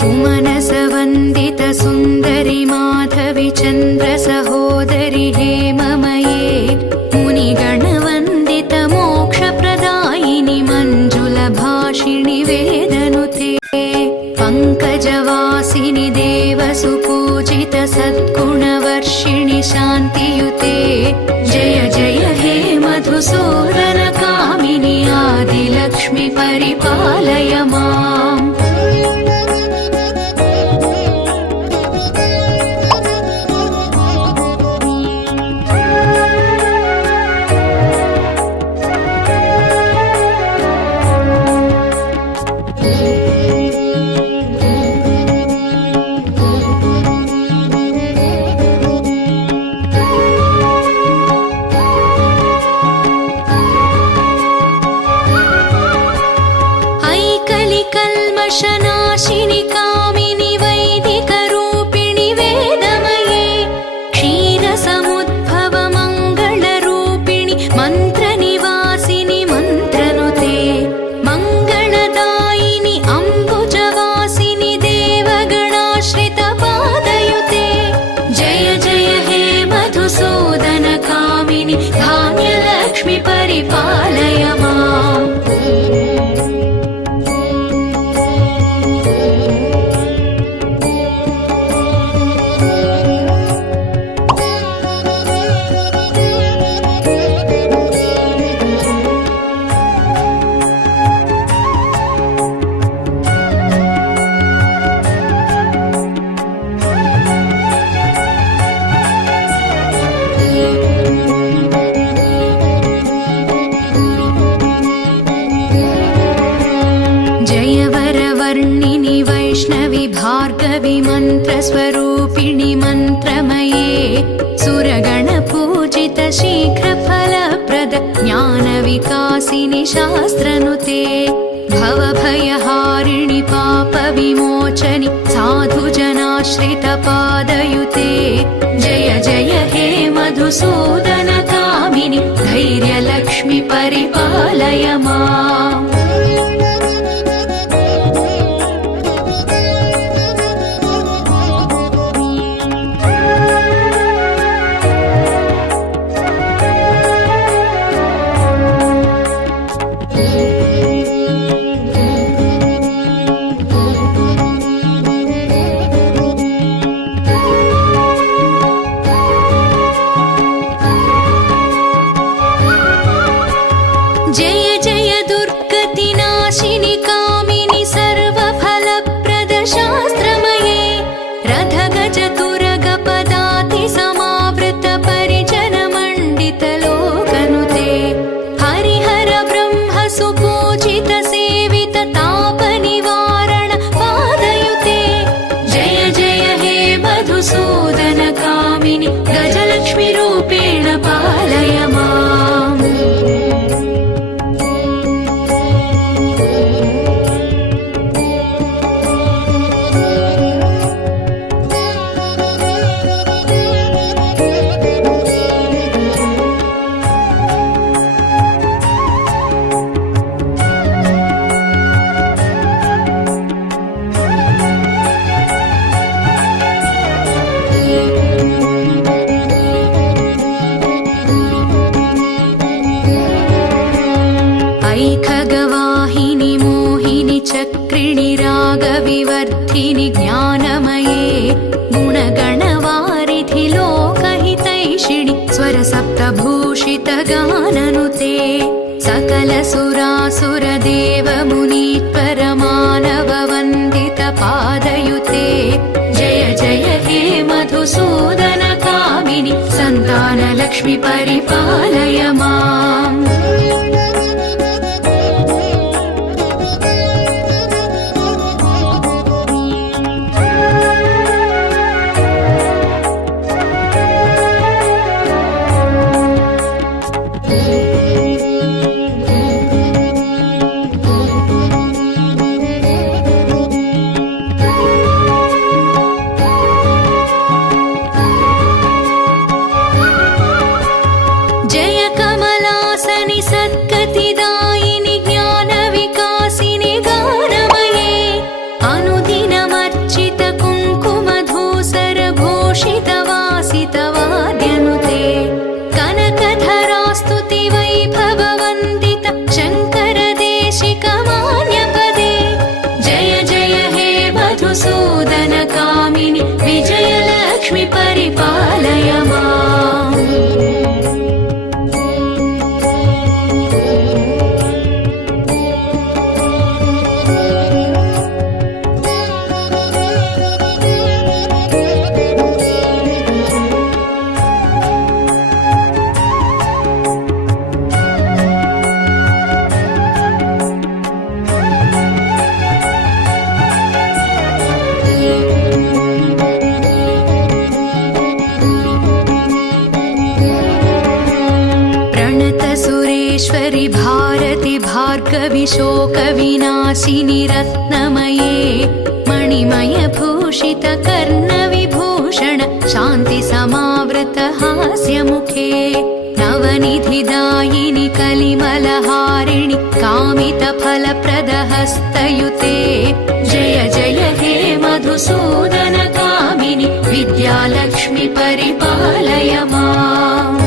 सुमनसवन्दित सुन्दरि माधवि चन्द्र सहोदरि हेममये मुनिगणवन्दित मोक्षप्रदायिनि मञ्जुलभाषिणि वेदनुते पङ्कजवासिनि देवसुपूजित सद्गुणवर्षिणि शान्तियुते जय जय हे मधुसूदन कामिनि आदिलक्ष्मि परिपालय माम्। कल्मषनाशिनि कामिनि वैदिकरूपिणि वेदमये क्षीरसमुद्भव मङ्गलरूपिणि मन्त्रनिवासिनि मन्त्रनुते मङ्गलदायिनि अम्बुजवासिनि देवगणाश्रितपादयुते जय जय हे मधुसूदन कामिनि धान्यलक्ष्मि परिपालय माम्। जयवरवर्णिनि वैष्णवि भार्गवि मन्त्रस्वरूपिणि मन्त्रमये सुरगणपूजित शीघ्रफलप्रद ज्ञानविकासिनि शास्त्रनुते भवभयहारिणि पापविमोचनि साधुजनाश्रितपादयुते जय जय हे मधुसूदन कामिनि धैर्यलक्ष्मि परिपालय माम्। जय जय दुर्गतिनाशिनि कामिनि सर्वफलप्रद शास्त्रमये रथगजतुरगपदाति समावृत परिजनमण्डित लोकनुते हरिहर ब्रह्म सुपूजित सेवित तापनिवारण पादयुते जय जय हे मधुसूदन कामिनि गजलक्ष्मि रूपेण पालय माम्। ऐखगवाहिनि मोहिनि चक्रिणि रागविवर्धिनि ज्ञानमये गुणगणवारिधि लोकहितैषिणि स्वरसप्तभूषित गाननुते सकलसुरासुरदेवमुनीश्वर मानववन्दित पादयुते जय जय हे मधुसूदन कामिनि सन्तानलक्ष्मि परिपालय माम्। जय कमल महेश्वरि भारति भार्गवि शोकविनाशिनि रत्नमये मणिमय भूषित कर्णविभूषण शान्ति समावृत हास्यमुखे नवनिधिदायिनि कलिमलहारिणि कामितफलप्रदहस्तयुते जय जय हे मधुसूदन कामिनि विद्यालक्ष्मि परिपालय माम्।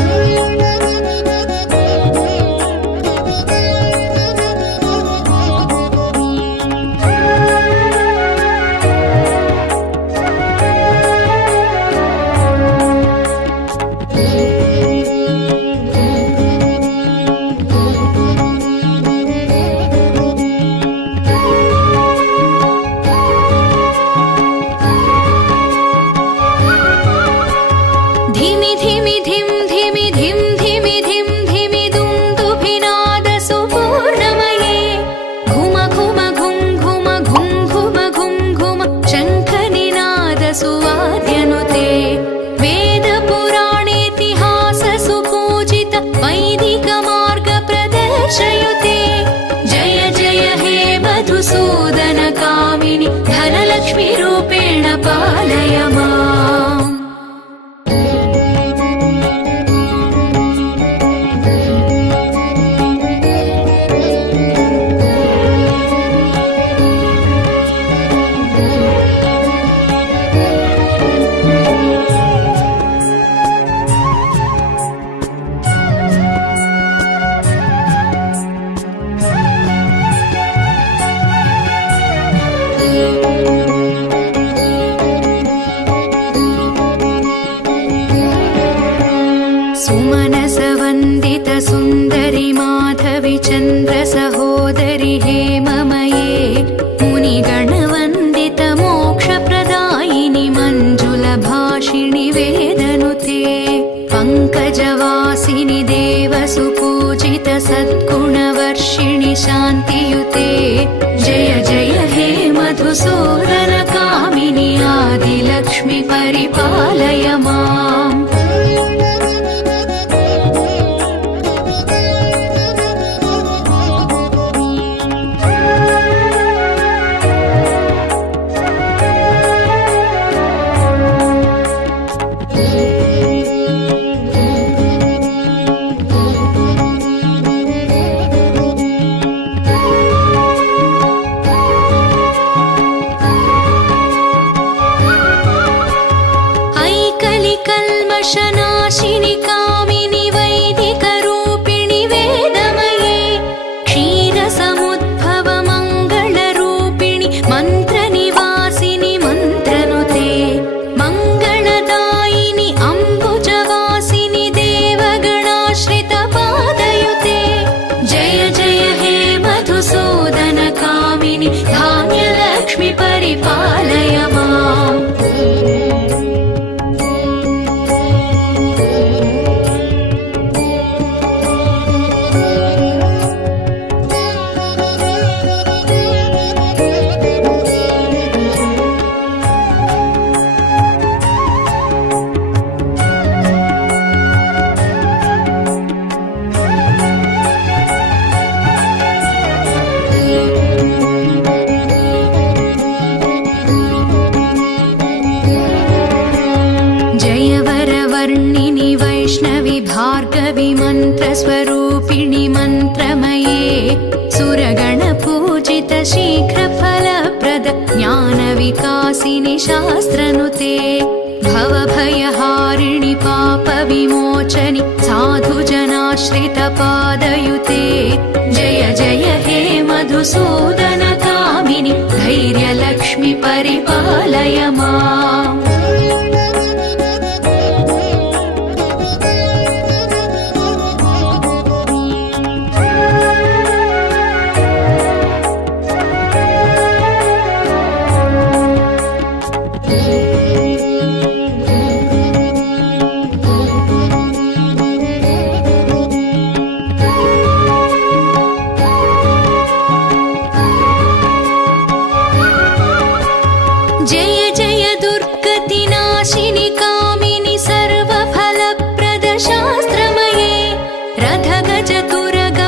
धनलक्ष्मी रूपेण पालय माम्। सुमनसवन्दित सुन्दरि माधवि चन्द्र सहोदरि हेममये मुनिगणवन्दित मोक्षप्रदायिनि मञ्जुलभाषिणि वेदनुते पङ्कजवासिनि देवसुपूजित सद्गुणवर्षिणि शान्तियुते जय जय हे मधुसूदन कामिनि आदिलक्ष्मि परिपालय माम्। कल्मषनाशिनि कामिनि वैदिकरूपिणि वेदमये क्षीरसमुद्भव मङ्गलरूपिणि मन्त्रनिवासिनि मन्त्रनुते मङ्गलदायिनि अम्बुजवासिनि देवगणाश्रित पादयुते जय जय हे मधुसूदन कामिनि धान्यलक्ष्मि परिपालय माम्। जयवरवर्णिनि वैष्णवि भार्गवि मन्त्रस्वरूपिणि मन्त्रमये सुरगणपूजित शीघ्रफलप्रद ज्ञानविकासिनि शास्त्रनुते भवभयहारिणि पापविमोचनि साधुजनाश्रित पादयुते जय जय हे मधुसूदन कामिनि धैर्यलक्ष्मि परिपालय माम्। जय जय दुर्गतिनाशिनि कामिनि सर्वफलप्रद शास्त्रमये रथगजतुरग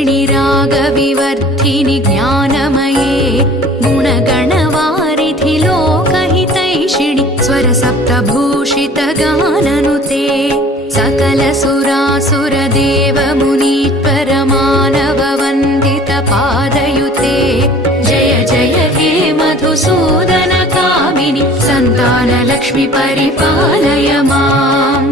हितैषिणि रागविवर्धिनि ज्ञानमये गुणगणवारिधि लोकहितैषिणि स्वरसप्तभूषितगाननुते सकलसुरासुरदेवमुनीश्वरमानववन्दितपादयुते जय जय हे मधुसूदनकामिनि सन्तानलक्ष्मि परिपालय माम्।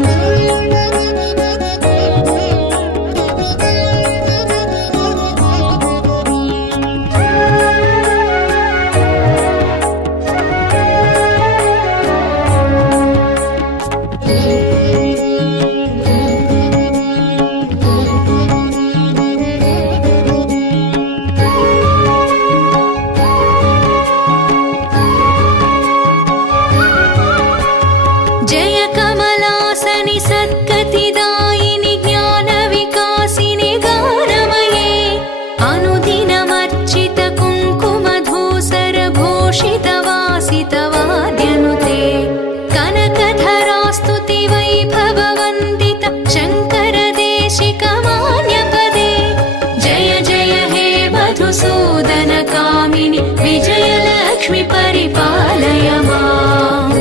सूदनकामिनि विजयलक्ष्मि परिपालय माम्।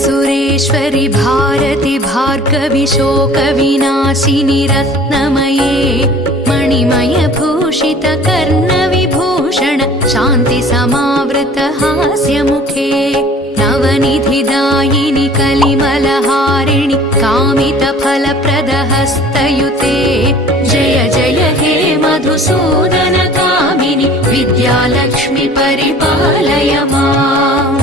सुरेश्वरि भारति भार्गवि शोकविनाशिनि रत्नमये मणिमयभूषित कर्णविभूषण शान्ति समावृत हास्यमुखे नवनिधिदायिनि कलिमलहारिणि कामितफलप्रदहस्तयुते जय जय हे मधुसूदनकामिनि विद्यालक्ष्मि परिपालय माम्।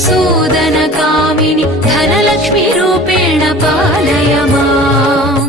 सूदनकामिनि धनलक्ष्मी रूपेण पालय माम्।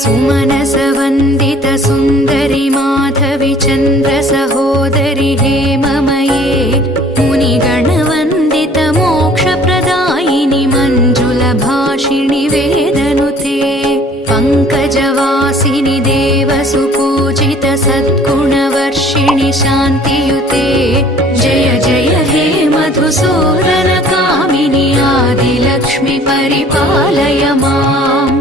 सुमनसवन्दित सुन्दरि माधवि चन्द्र सहोदरि हेममये मुनिगणवन्दित मोक्षप्रदायिनि मञ्जुलभाषिणि वेदनुते पङ्कजवासिनि देवसुपूजित सद्गुणवर्षिणि शान्तियुते जय जय हे मधुसूदनकामिनि आदिलक्ष्मि परिपालय माम्।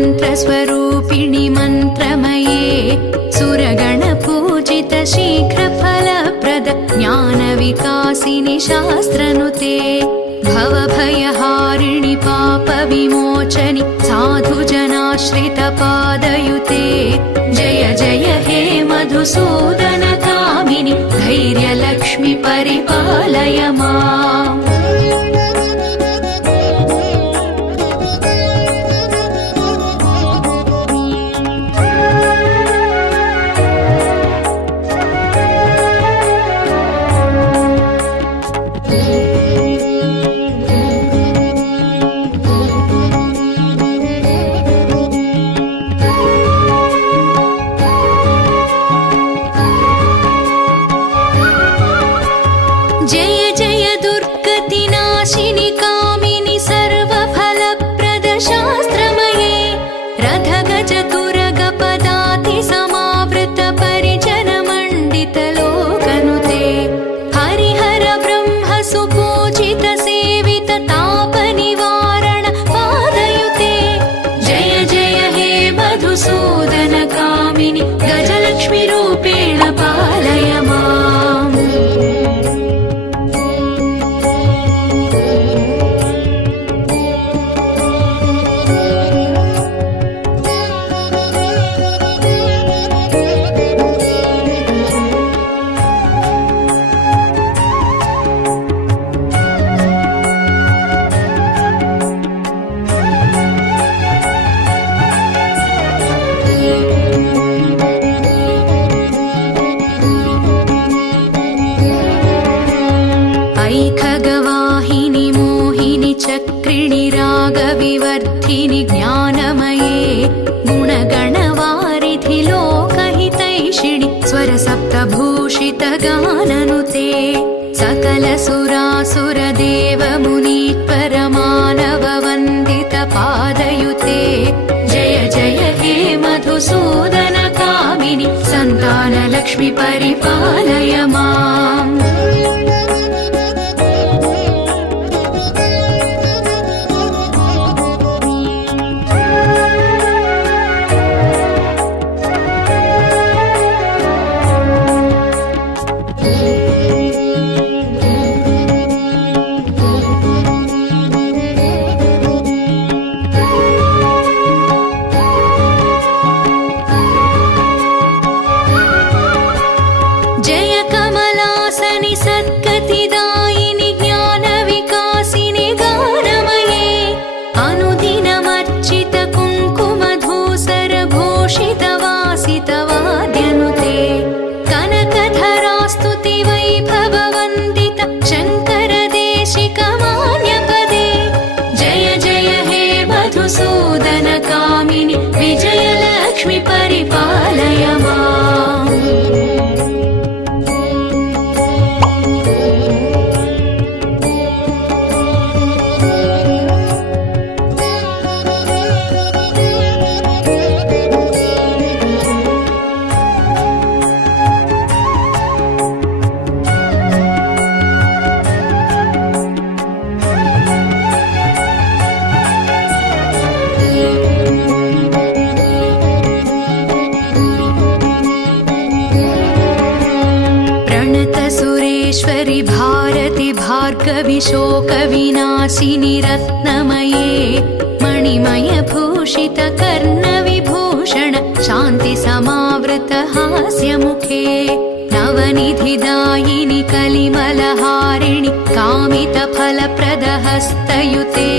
मन्त्रस्वरूपिणि मन्त्रमये सुरगणपूजित शीघ्रफलप्रद ज्ञानविकासिनि शास्त्रनुते भवभयहारिणि पापविमोचनि साधुजनाश्रितपादयुते जय जय हे मधुसूदनकामिनि धैर्यलक्ष्मि परिपालय माम्। गजलक्ष्मीरूपेण पालय माम्। ऐखगवाहिनि मोहिनि चक्रिणि रागविवर्धिनि ज्ञानमये गुणगणवारिधि लोकहितैषिणि स्वरसप्तभूषितगाननुते सकलसुरासुरदेवमुनीश्वरमानववन्दितपादयुते जय जय हे मधुसूदनकामिनि सन्तानलक्ष्मि परिपालय माम्। सूदनकामिनि विजयलक्ष्मि परिपालय माम्। सुरेश्वरि भारति भार्गवि शोकविनाशिनि रत्नमये मणिमयभूषित कर्णविभूषण शान्ति समावृत हास्यमुखे नवनिधिदायिनि कलिमलहारिणि कामितफलप्रद हस्तयुते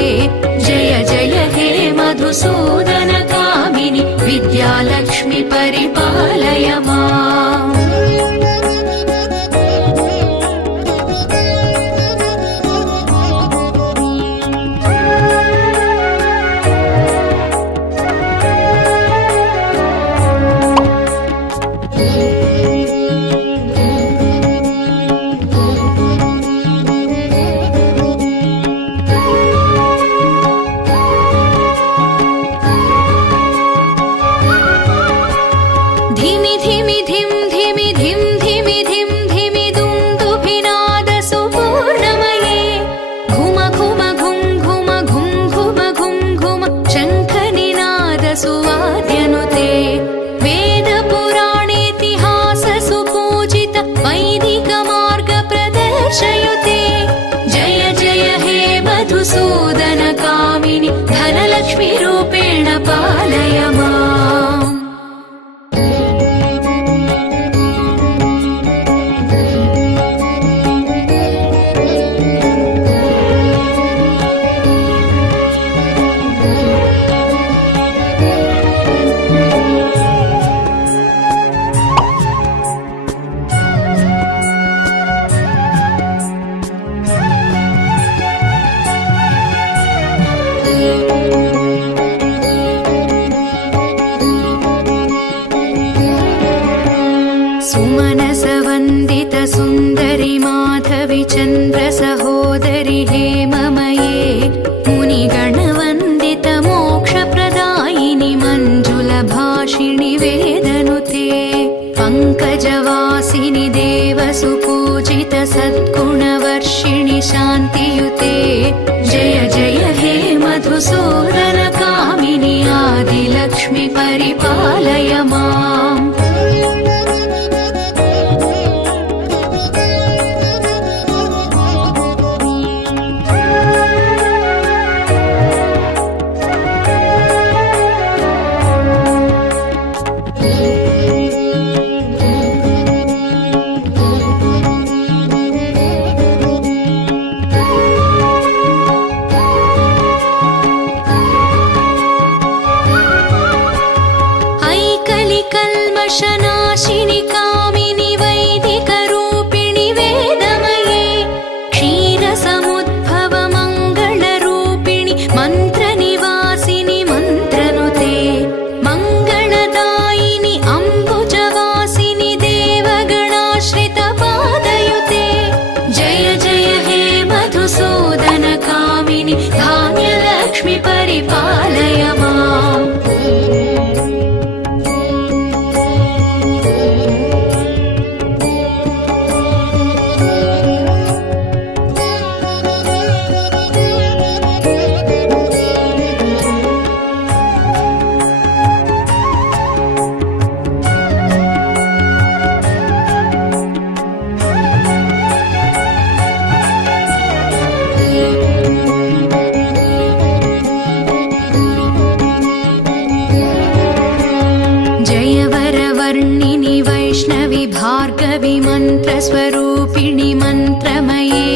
जय जय हे मधुसूदनकामिनि विद्यालक्ष्मि परिपालय माम्। सुवाद्यनुते वेदपुराणेतिहास सुपूजित वैदिक मार्ग प्रदर्शयुते जय जय हे मधुसूदन कामिनि धनलक्ष्मी रूपेण पालय माम्। सुमनसवन्दित सुन्दरि माधवि चन्द्र सहोदरि हेममये मुनिगणवन्दित मोक्षप्रदायिनि मञ्जुलभाषिणि वेदनुते पङ्कजवासिनि देवसुपूजित सद्गुणवर्षिणि शान्तियुते जय जय हे मधुसूदन कामिनि आदिलक्ष्मि परिपालय माम्। कल्मषनाशिनि कामिनि वैदिकरूपिणि वेदमये क्षीरसमुद्भव मङ्गलरूपिणि मन्त्रनिवासिनि मन्त्रनुते मङ्गलदायिनि अम्बुजवासिनि देवगणाश्रितपादयुते जय जय हे मधुसूदन कामिनि धान्यलक्ष्मि परिपालय माम्। जयवरवर्णिनि वैष्णवि भार्गवि मन्त्रस्वरूपिणि मन्त्रमये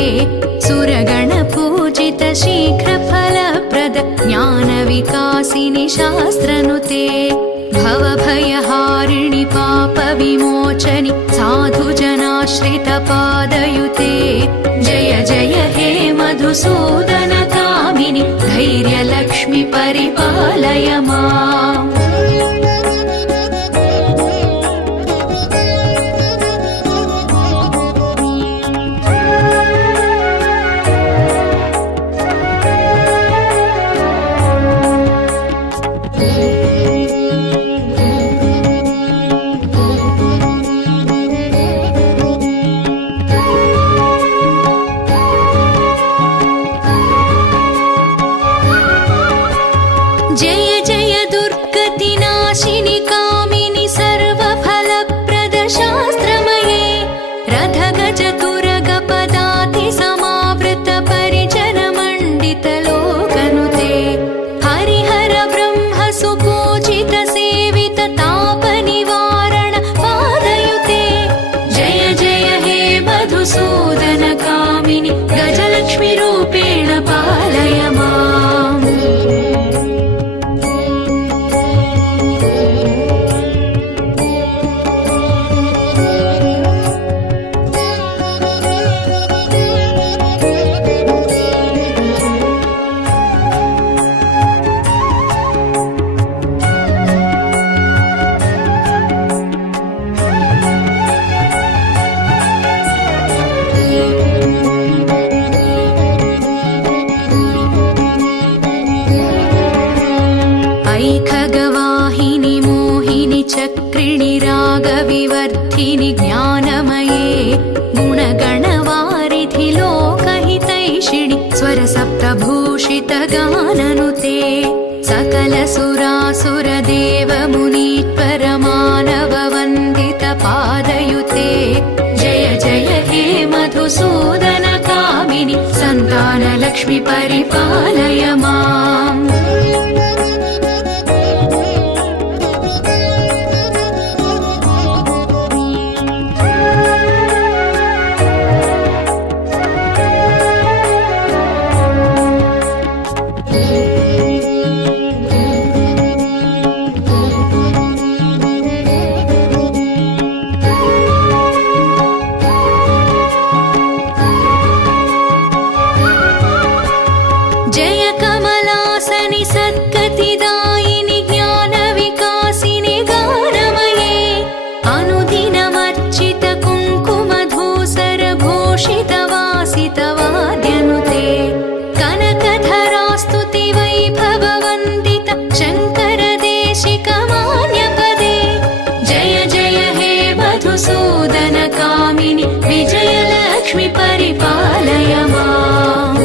सुरगणपूजित शीघ्रफलप्रद ज्ञानविकासिनि शास्त्रनुते भवभयहारिणि पापविमोचनि साधुजनाश्रितपादयुते जय जय हे मधुसूदन कामिनि धैर्यलक्ष्मि परिपालय माम्। जय जय दुर्गतिनाशिनि कामिनि सर्वफलप्रद शास्त्रमये रथगजतुरगपदाति समावृत परिजनमण्डित लोकनुते हरिहर ब्रह्म सुपूजित सेवित तापनिवारण पादयुते जय जय हे मधुसूदन कामिनि गजलक्ष्मि रूपेण पालय माम्। ऐखगवाहिनि मोहिनि चक्रिणि रागविवर्धिनि ज्ञानमये गुणगणवारिधि लोकहितैषिणि स्वरसप्तभूषित गाननुते सकलसुरासुरवन्दित सुरदेवमुनीश्वरमानववन्दितपादयुते जय जय हे मधुसूदनकामिनि सन्तानलक्ष्मि परिपालय माम्। जय कमलासनि सद्गतिदायिनि ज्ञानविकासिनि गानमये अनुदिनमर्चित कुङ्कुमधूसरभूषितवासितवाद्यनुते कनकधरास्तुति वैभववन्दित शङ्करदेशिकमान्यपदे जय जय हे मधुसूदनकामिनि विजयलक्ष्मि परिपालय माम्।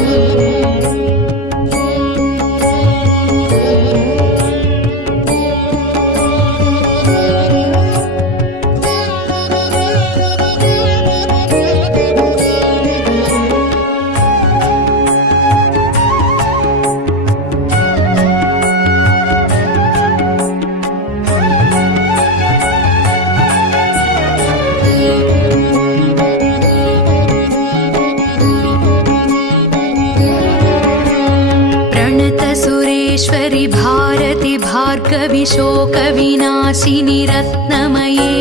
सुरेश्वरि भारति भार्गवि शोकविनाशिनि रत्नमये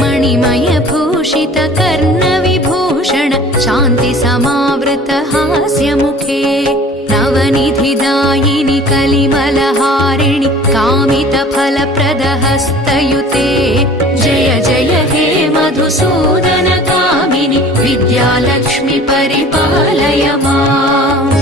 मणिमयभूषित कर्णविभूषण शान्ति समावृत हास्यमुखे नवनिधिदायिनि कलिमलहारिणि कामितफलप्रदहस्तयुते जय जय हे मधुसूदनकामिनि विद्यालक्ष्मि परिपालय माम्।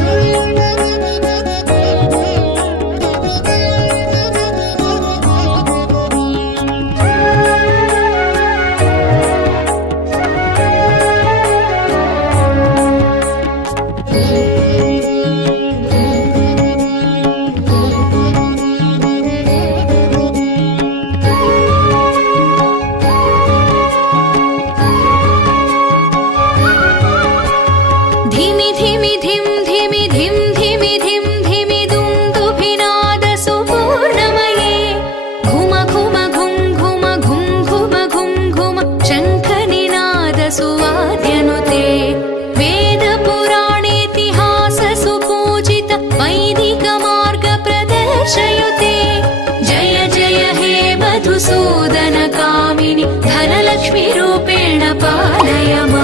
धिमि धिमि धिम धिमि धिम धिमि धिम धिमि दुन्दुभिनाद सुपूर्णमये घुम घुम घुम घुम घुम घुम घुम घुम शङ्खनिनाद सुवाद्यनुते वेदपुराणेतिहास सुपूजित वैदिक मार्ग प्रदर्शयुते जय जय हे मधुसूदनकामिनि धनलक्ष्मी रूपेण पालय माम्।